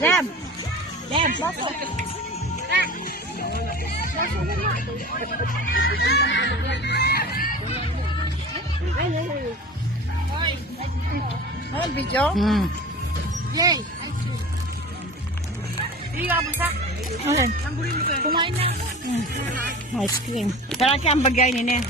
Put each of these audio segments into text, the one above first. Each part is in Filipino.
Lem! Lem! Ay, video? Yay! Hindi ka busa. Okay. Kumain na ako. Ice cream. Parang kaya ang bagay nini.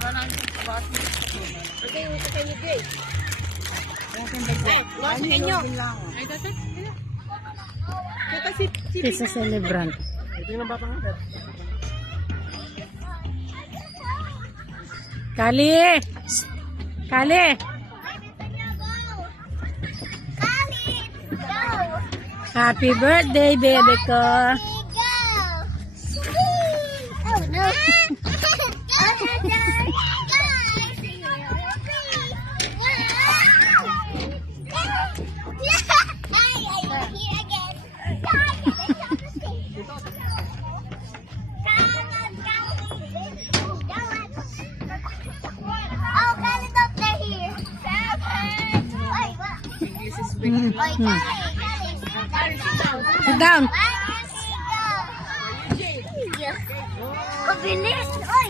Pizza celebrant. Ito yung batang natin. Kali! Kali! Happy birthday, baby ko! Oh no! Sit down. Kabilis! Oy!